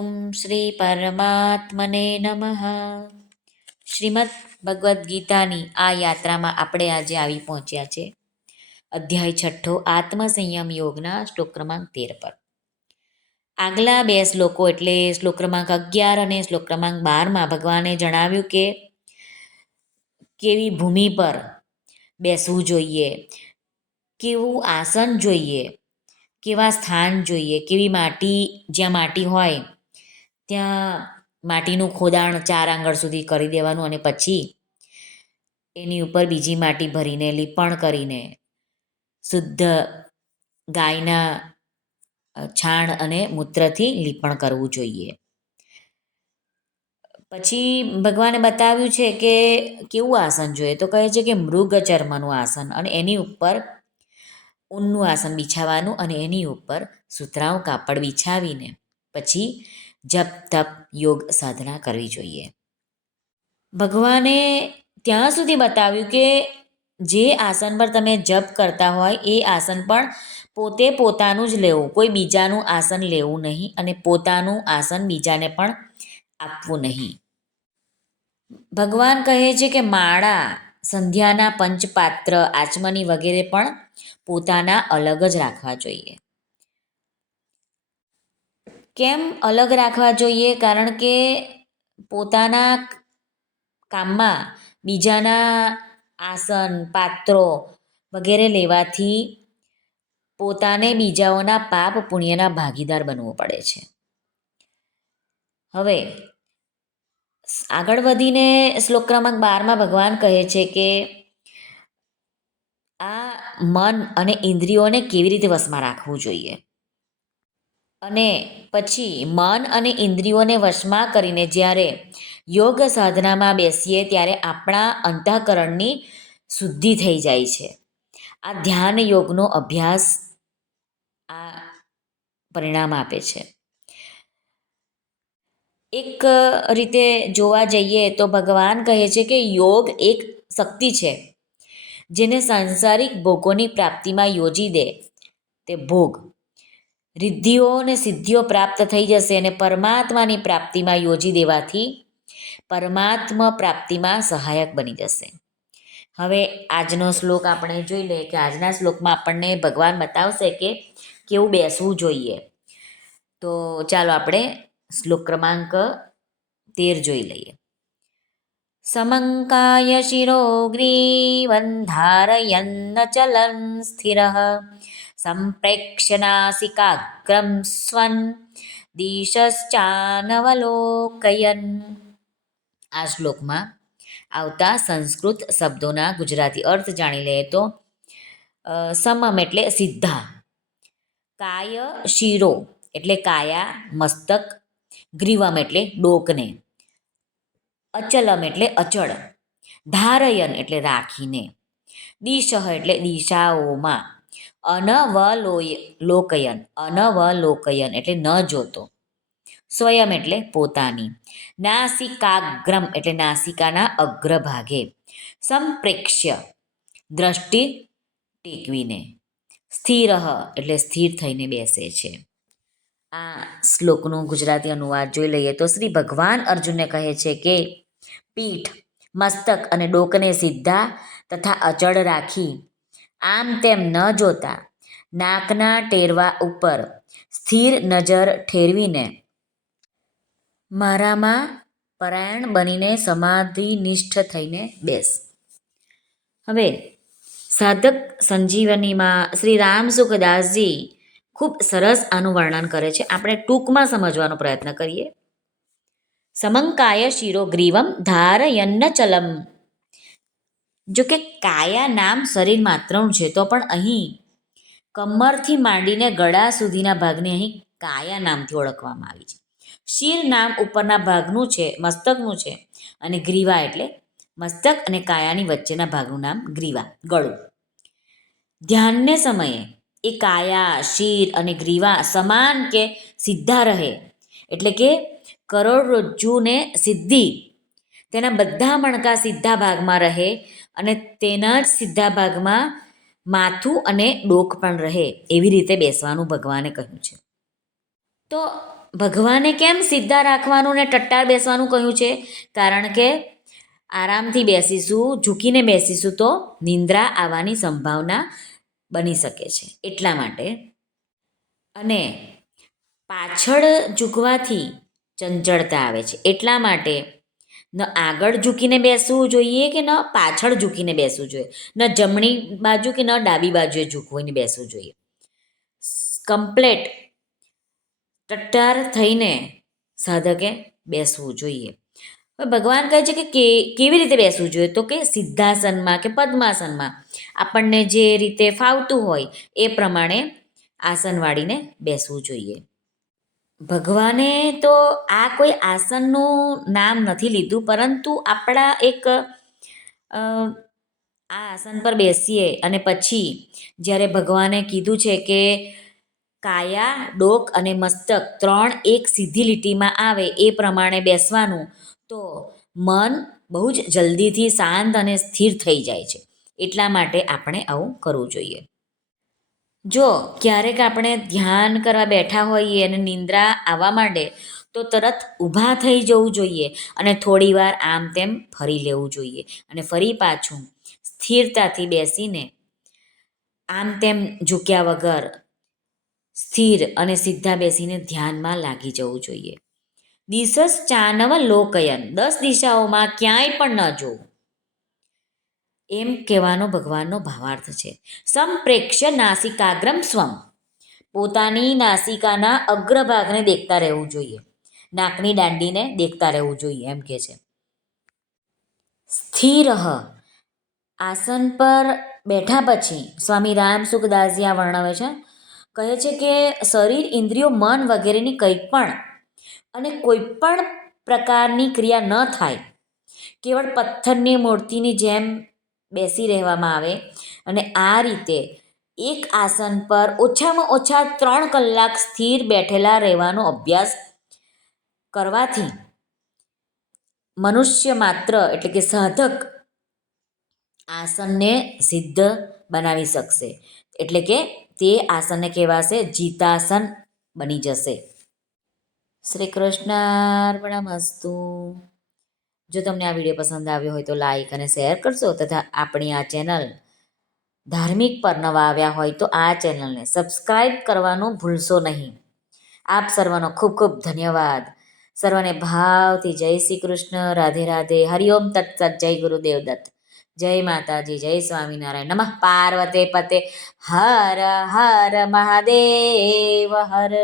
ઓમ શ્રી પરમાત્મને નમઃ. શ્રીમદ ભગવદ્ ગીતાની આ યાત્રામાં આપણે આજે આવી પહોંચ્યા છે અધ્યાય છઠ્ઠો આત્મસંયમ યોગના શ્લોક ક્રમાંક 13 પર. આગલા બે શ્લોકો એટલે શ્લોક ક્રમાંક 11 અને શ્લોક ક્રમાંક 12માં ભગવાને જણાવ્યું કે કેવી ભૂમિ પર બેસવું જોઈએ, કેવું આસન જોઈએ, કેવા સ્થાન જોઈએ, કેવી માટી, જ્યાં માટી હોય ત્યાં માટીનું ખોદાણ 4 આંગળ સુધી કરી દેવાનું અને પછી એની ઉપર બીજી માટી ભરીને લીપણ કરીને શુદ્ધ ગાયના છાણ અને મૂત્રથી લીપણ કરવું જોઈએ. પછી ભગવાને બતાવ્યું છે કે કેવું આસન જોઈએ, તો કહે છે કે મૃગ ચર્મનું આસન અને એની ઉપર ઊનનું આસન બિછાવવાનું અને એની ઉપર સુતરાઉ કાપડ બિછાવીને પછી જપ તપ યોગ સાધના કરવી જોઈએ. ભગવાને ત્યાં સુધી બતાવ્યું કે જે આસન પર તમે જપ કરતા હોય એ આસન પણ પોતે પોતાનું જ લેવું, કોઈ બીજાનું આસન લેવું નહીં અને પોતાનું આસન બીજાને પણ આપવું નહીં. ભગવાન કહે છે કે માળા, સંધ્યાના પંચપાત્ર, આચમની વગેરે પણ પોતાના અલગ જ રાખવા જોઈએ. કેમ અલગ રાખવા જોઈએ? કારણ કે પોતાના કામમાં બીજાના આસન, પાત્રો વગેરે લેવાથી પોતાને બીજાઓના પાપ પુણ્યના ભાગીદાર બનવું પડે છે. હવે આગળ વધીને શ્લોક ક્રમાંક 12માં ભગવાન કહે છે કે આ મન અને ઇન્દ્રિયોને કેવી રીતે વશમાં રાખવું જોઈએ. અને પછી મન અને ઇન્દ્રિયોને વશમાં કરીને જ્યારે યોગ સાધનામાં બેસીએ ત્યારે આપણા અંતઃકરણની શુદ્ધિ થઈ જાય છે. આ ધ્યાન યોગનો અભ્યાસ આ પરિણામ આપે છે. એક રીતે જોવા જઈએ તો ભગવાન કહે છે કે યોગ એક શક્તિ છે જેને સાંસારિક ભોગોની પ્રાપ્તિમાં યોજી દે તે ભોગ રિદ્ધિઓ અને સિદ્ધિઓ પ્રાપ્ત થઈ જશે અને પરમાત્માની પ્રાપ્તિમાં યોજી દેવાથી પરમાત્મા પ્રાપ્તિમાં સહાયક બની જશે. હવે આજનો શ્લોક આપણે જોઈ લઈએ કે આજના શ્લોકમાં આપણને ભગવાન બતાવશે કે કેવું બેસવું જોઈએ. તો ચાલો આપણે શ્લોક ક્રમાંક 13 જોઈ લઈએ. સમંકાય શિરો ગ્રીવં ધારયન્ન ચલન સ્થિરઃ સંપ્રેક્ષ્ય નાસિકાગ્રમ સ્વન દિશશ્ચાનવલોકયન. આ શ્લોકમાં આવતા સંસ્કૃત શબ્દોના ગુજરાતી અર્થ જાણી લઈએ તો સમમ એટલે સીધા, કાય શિરો એટલે કાયા મસ્તક, ગ્રીવમ એટલે ડોકને, અચલમ એટલે અચળ, ધારયન એટલે રાખીને, દિશ એટલે દિશાઓમાં, અનવલોકયન અનવલોકયન એટલે ન જોતો, સ્વયં એટલે પોતાની, નાસિકાગ્રમ એટલે નાસિકાના અગ્રભાગે, સંપ્રેક્ષ્ય દ્રષ્ટિ ટેકવીને, સ્થિર એટલે સ્થિર થઈને બેસે છે. આ શ્લોકનું ગુજરાતી અનુવાદ જોઈ લઈએ તો શ્રી ભગવાન અર્જુનને કહે છે કે પીઠ, મસ્તક અને ડોકને સીધા તથા અચળ રાખી આમ તેમ ન જોતા નાકના ટેરવા ઉપર સ્થિર નજર ઠેરવીને મારામાં પરાયણ બનીને સમાધિનિષ્ઠ થઈને બેસ. હવે સાધક સંજીવનીમાં શ્રી રામ સુખદાસજી ખૂબ સરસ આનું વર્ણન કરે છે. આપણે ટૂંકમાં સમજવાનો પ્રયત્ન કરીએ. સમંકાય શિરો ગ્રીવમ ધારયન્ન ચલમ. જો કે કાયા નામ શરીર માત્રનું છે તો પણ અહીં કમરથી માંડીને ગળા સુધીના ભાગને અહીં કાયા નામથી ઓળખવામાં આવી છે. શિર નામ ઉપરના ભાગનું છે, મસ્તકનું છે, અને ગ્રીવા એટલે મસ્તક અને કાયાની વચ્ચેના ભાગનું નામ ગ્રીવા, ગળું. ધ્યાનને સમયે એ કાયા, શિર અને ગ્રીવા સમાન કે સીધા રહે, એટલે કે કરોડરજ્જુને સીધી તેના બધા મણકા સીધા ભાગમાં રહે અને તેના જ સીધા ભાગમાં માથું અને ડોક પણ રહે, એવી રીતે બેસવાનું ભગવાને કહ્યું છે. તો ભગવાને કેમ સીધા રાખવાનું ને ટટ્ટાર બેસવાનું કહ્યું છે? કારણ કે આરામથી બેસીશું, ઝૂકીને બેસીશું તો નિંદ્રા આવવાની સંભાવના બની શકે છે, એટલા માટે. અને પાછળ ઝૂકવાથી ચંચળતા આવે છે, એટલા માટે ન આગળ ઝૂકીને બેસવું જોઈએ કે ન પાછળ ઝૂકીને બેસવું જોઈએ, ન જમણી બાજુ કે ન ડાબી બાજુએ ઝૂકવીને બેસવું જોઈએ. કમ્પ્લેટ ટટ્ટાર થઈને સાધકે બેસવું જોઈએ. હવે ભગવાન કહે છે કે કેવી રીતે બેસવું જોઈએ? તો કે સિદ્ધાસનમાં કે પદ્માસનમાં આપણને જે રીતે ફાવતું હોય એ પ્રમાણે આસન વાળીને બેસવું જોઈએ. ભગવાને તો આ કોઈ આસનનું નામ નથી લીધું, પરંતુ આપણા એક આ આસન પર બેસીએ અને પછી જ્યારે ભગવાને કીધું છે કે કાયા, ડોક અને મસ્તક 3 એક સીધી લીટીમાં આવે એ પ્રમાણે બેસવાનું, તો મન બહુ જ જલ્દીથી શાંત અને સ્થિર થઈ જાય છે. એટલા માટે આપણે આવું કરવું જોઈએ. જો ક્યારેક આપણે ધ્યાન કરવા બેઠા હોઈએ અને નિંદ્રા આવવા માંડે તો તરત ઊભા થઈ જવું જોઈએ અને થોડીવાર આમ તેમ ફરી લેવું જોઈએ અને ફરી પાછું સ્થિરતાથી બેસીને આમ તેમ ઝૂક્યા વગર સ્થિર અને સીધા બેસીને ધ્યાનમાં લાગી જવું જોઈએ. દિશસ ચાનવ લોકયન, 10 દિશાઓમાં ક્યાંય પણ ન જોવું, એમ કહેવાનો ભગવાનનો ભાવાર્થ છે. સંપ્રેક્ષ્ય નાસિકાગ્રમ સ્વમ, પોતાની નાસિકાના અગ્રભાગને દેખતા રહેવું જોઈએ, નાકની દાંડીને દેખતા રહેવું જોઈએ, એમ કે છે. સ્થિર, આસન પર બેઠા પછી સ્વામી રામ સુખદાસજી આ વર્ણવે છે, કહે છે કે શરીર, ઇન્દ્રિયો, મન વગેરેની કંઈ પણ અને કોઈ પણ પ્રકારની ક્રિયા ન થાય, કેવળ પથ્થરની મૂર્તિની જેમ બેસી રહેવામાં આવે અને આ રીતે એક આસન પર ઓછામાં ઓછા 3 કલાક સ્થિર બેઠેલા રહેવાનો અભ્યાસ કરવાથી મનુષ્ય માત્ર એટલે કે સાધક આસનને સિદ્ધ બનાવી શકશે, એટલે કે તે આસનને કહેવાશે જીતાસન બની જશે. શ્રી કૃષ્ણાર્પણમસ્તુ. જો તમને આ વિડીયો પસંદ આવ્યો હોય તો લાઈક અને શેર કરશો તથા આપણી આ ચેનલ ધાર્મિક પર નવા આવ્યા હોય તો આ ચેનલને સબસ્ક્રાઈબ કરવાનું ભૂલશો નહીં. આપ સર્વનો ખૂબ ખૂબ ધન્યવાદ. સર્વને ભાવથી જય શ્રી કૃષ્ણ. રાધે રાધે. હરિઓમ તત્સત. જય ગુરુદેવ દત્ત. જય માતાજી. જય સ્વામિનારાયણ. નમઃ પાર્વતે પતે. હર હર મહાદેવ હર.